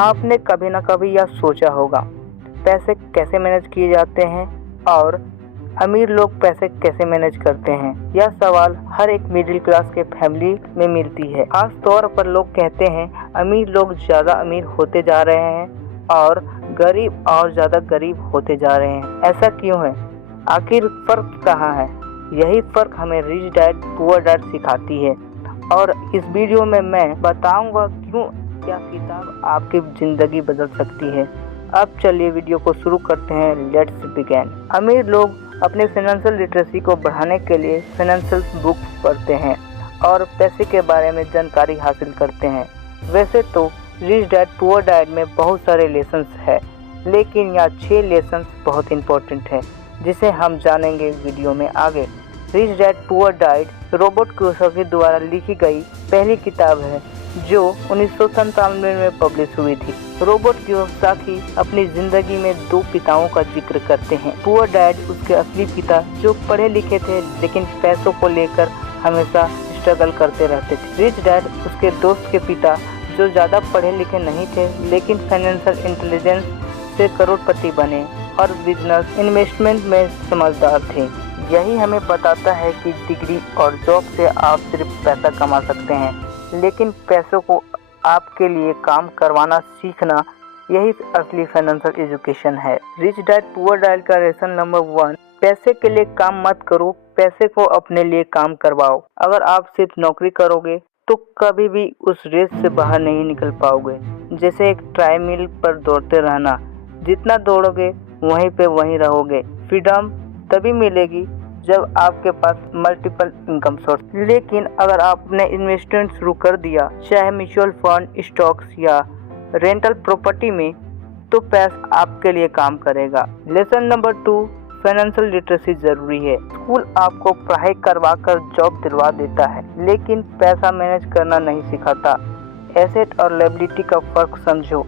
आपने कभी ना कभी यह सोचा होगा, पैसे कैसे मैनेज किए जाते हैं और अमीर लोग पैसे कैसे मैनेज करते हैं। यह सवाल हर एक मिडिल क्लास के फैमिली में मिलती है। खास तौर पर लोग कहते हैं अमीर लोग ज़्यादा अमीर होते जा रहे हैं और गरीब और ज़्यादा गरीब होते जा रहे हैं। ऐसा क्यों है? आखिर फ़र्क कहाँ है? यही फ़र्क हमें रिच डैड पुअर डैड सिखाती है और इस वीडियो में मैं बताऊंगा क्यों क्या किताब आपकी ज़िंदगी बदल सकती है। अब चलिए वीडियो को शुरू करते हैं। Let's begin. अमीर लोग अपने फाइनेंशियल लिटरेसी को बढ़ाने के लिए फाइनेंशियल बुक पढ़ते हैं और पैसे के बारे में जानकारी हासिल करते हैं। वैसे तो रिच डैड पुअर डैड में बहुत सारे लेसन्स हैं, लेकिन यहाँ 6 लेसन्स बहुत इम्पोर्टेंट हैं जिसे हम जानेंगे वीडियो में आगे। Rich dad poor dad Robert Kiyosaki द्वारा लिखी गई पहली किताब है जो 1997 में पब्लिश हुई थी। रॉबर्ट कियोसाकी अपनी जिंदगी में 2 पिताओं का जिक्र करते हैं। पुअर डैड उसके असली पिता जो पढ़े लिखे थे लेकिन पैसों को लेकर हमेशा स्ट्रगल करते रहते थे। रिच डैड उसके दोस्त के पिता जो ज़्यादा पढ़े लिखे नहीं थे लेकिन फाइनेंशियल इंटेलिजेंस से करोड़पति बने और बिजनेस इन्वेस्टमेंट में समझदार थे। यही हमें बताता है कि डिग्री और जॉब से आप सिर्फ पैसा कमा सकते हैं, लेकिन पैसों को आपके लिए काम करवाना सीखना यही असली फाइनेंशियल एजुकेशन है। रिच डैड पुअर डैड का लेसन नंबर 1, पैसे के लिए काम मत करो, पैसे को अपने लिए काम करवाओ। अगर आप सिर्फ नौकरी करोगे तो कभी भी उस रेस से बाहर नहीं निकल पाओगे। जैसे एक ट्रेडमिल पर दौड़ते रहना, जितना दौड़ोगे वहीं पे वहीं रहोगे। फ्रीडम तभी मिलेगी जब आपके पास मल्टीपल इनकम सोर्स। लेकिन अगर आपने इन्वेस्टमेंट शुरू कर दिया, चाहे म्यूचुअल फंड, स्टॉक्स या रेंटल प्रॉपर्टी में, तो पैसा आपके लिए काम करेगा। लेसन नंबर 2, फाइनेंशियल लिटरेसी जरूरी है। स्कूल आपको पढ़ाई करवा कर जॉब दिलवा देता है, लेकिन पैसा मैनेज करना नहीं सिखाता। एसेट और लायबिलिटी का फर्क समझो।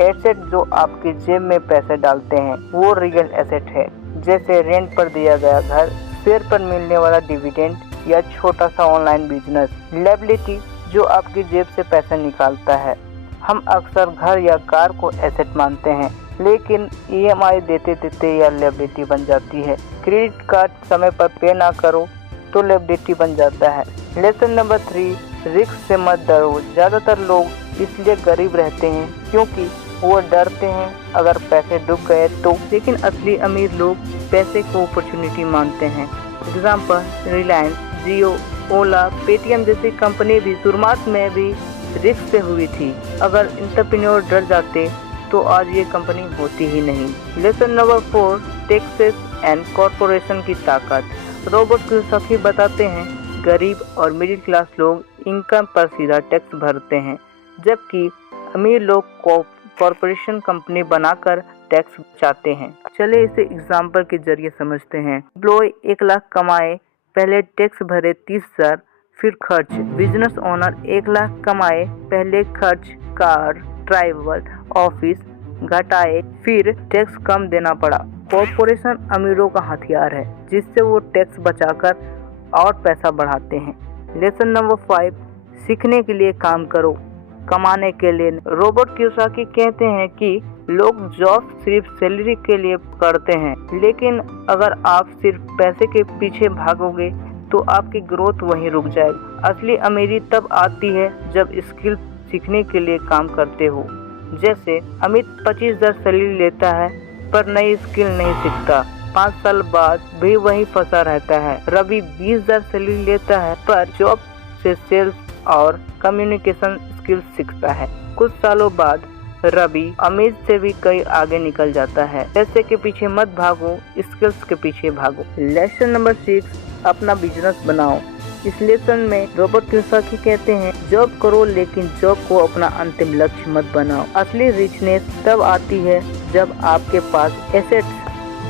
एसेट जो आपकी जेब में पैसे डालते हैं वो रियल एसेट है, जैसे रेंट पर दिया गया घर, शेयर पर मिलने वाला डिविडेंड या छोटा सा ऑनलाइन बिजनेस। लायबिलिटी जो आपकी जेब से पैसा निकालता है। हम अक्सर घर या कार को एसेट मानते हैं, लेकिन ईएमआई देते देते यह लायबिलिटी बन जाती है। क्रेडिट कार्ड समय पर पे ना करो तो लायबिलिटी बन जाता है। लेसन नंबर 3, रिस्क से मत डरो। ज़्यादातर लोग इसलिए गरीब रहते हैं क्योंकि वो डरते हैं अगर पैसे डूब गए तो। लेकिन असली अमीर लोग पैसे को अपॉर्चुनिटी मानते हैं। एग्जाम्पल, रिलायंस, जियो, ओला, पेटीएम जैसी कंपनी भी शुरुआत में भी रिस्क से हुई थी। अगर एंटरप्रेन्योर डर जाते तो आज ये कंपनी होती ही नहीं। Lesson number 4, taxes and corporation की ताकत। रॉबर्ट कियोसाकी बताते हैं गरीब और मिडिल क्लास लोग इनकम पर सीधा टैक्स भरते हैं, जबकि अमीर लोग कॉरपोरेशन कंपनी बनाकर टैक्स बचाते हैं। चले इसे एग्जाम्पल के जरिए समझते हैं। एम्प्लॉय 1 लाख कमाए, पहले टैक्स भरे 30,000, फिर खर्च। बिजनेस ओनर 1 लाख कमाए, पहले खर्च, कार, ट्रैवल, ऑफिस घटाए, फिर टैक्स कम देना पड़ा। कॉरपोरेशन अमीरों का हथियार है जिससे वो टैक्स बचाकर और पैसा बढ़ाते हैं। लेसन नंबर 5, सीखने के लिए काम करो, कमाने के लिए। रॉबर्ट कियोसाकी कहते हैं कि लोग जॉब सिर्फ सैलरी के लिए करते हैं, लेकिन अगर आप सिर्फ पैसे के पीछे भागोगे तो आपकी ग्रोथ वहीं रुक जाएगी। असली अमीरी तब आती है जब स्किल सीखने के लिए काम करते हो। जैसे अमित 25,000 सैलरी लेता है पर नई स्किल नहीं सीखता, 5 साल बाद भी वहीं फंसा रहता है। रवि 20,000 सैलरी लेता है पर जॉब से सेल्स और कम्युनिकेशन स्किल्स सीखता है। कुछ सालों बाद रवि अमित से भी कई आगे निकल जाता है। पैसे के पीछे मत भागो, स्किल्स के पीछे भागो। लेसन नंबर 6, अपना बिजनेस बनाओ। इस लेसन में रॉबर्ट कियोसाकी कहते हैं जॉब करो, लेकिन जॉब को अपना अंतिम लक्ष्य मत बनाओ। असली रिचनेस तब आती है जब आपके पास एसेट्स,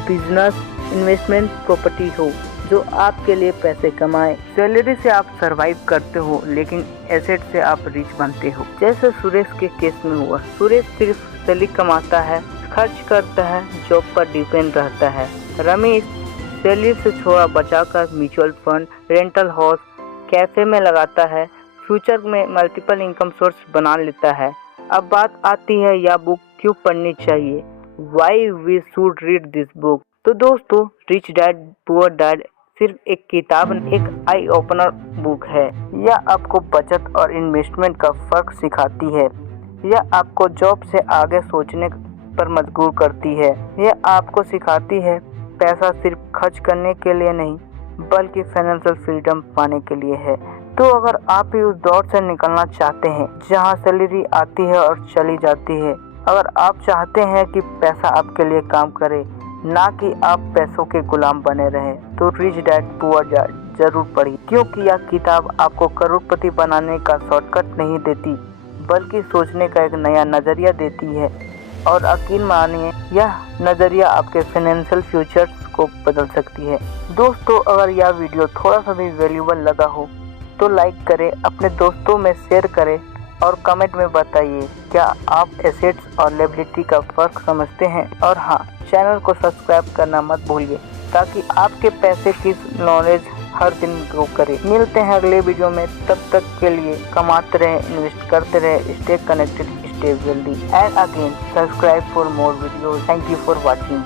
बिजनेस, इन्वेस्टमेंट, प्रॉपर्टी हो जो आपके लिए पैसे कमाए। सैलरी से आप सरवाइव करते हो, लेकिन एसेट से आप रिच बनते हो। जैसे सुरेश के केस में हुआ। सुरेश सिर्फ सैलरी कमाता है, खर्च करता है, जॉब पर डिपेंड रहता है। रमेश सैलरी से थोड़ा बचाकर mutual fund, rental house, cafe में लगाता है, फ्यूचर में मल्टीपल इनकम सोर्स बना लेता है। अब बात आती है यह बुक क्यों पढ़नी चाहिए, why we should read this book. तो दोस्तों, रिच डैड पुअर डैड सिर्फ एक किताब, एक आई ओपनर बुक है। यह आपको बचत और इन्वेस्टमेंट का फर्क सिखाती है। यह आपको जॉब से आगे सोचने पर मजबूर करती है। यह आपको सिखाती है पैसा सिर्फ खर्च करने के लिए नहीं, बल्कि फाइनेंशियल फ्रीडम पाने के लिए है। तो अगर आप भी उस दौर से निकलना चाहते हैं जहां सैलरी आती है और चली जाती है, अगर आप चाहते हैं कि पैसा आपके लिए काम करे, ना कि आप पैसों के गुलाम बने रहें, तो रिच डैड पुअर डैड जरूर पढ़िए, क्योंकि यह किताब आपको करोड़पति बनाने का शॉर्टकट नहीं देती, बल्कि सोचने का एक नया नज़रिया देती है। और यकीन मानिए, यह नज़रिया आपके फाइनेंशियल फ्यूचर्स को बदल सकती है। दोस्तों, अगर यह वीडियो थोड़ा सा भी वैल्यूबल लगा हो तो लाइक करें, अपने दोस्तों में शेयर करें और कमेंट में बताइए क्या आप एसेट्स और लायबिलिटी का फ़र्क समझते हैं। और हाँ, चैनल को सब्सक्राइब करना मत भूलिए, ताकि आपके पैसे की नॉलेज हर दिन ग्रो करे। मिलते हैं अगले वीडियो में, तब तक के लिए कमाते रहें, इन्वेस्ट करते रहें, stay connected, stay wealthy, and again subscribe for more videos. Thank you for watching.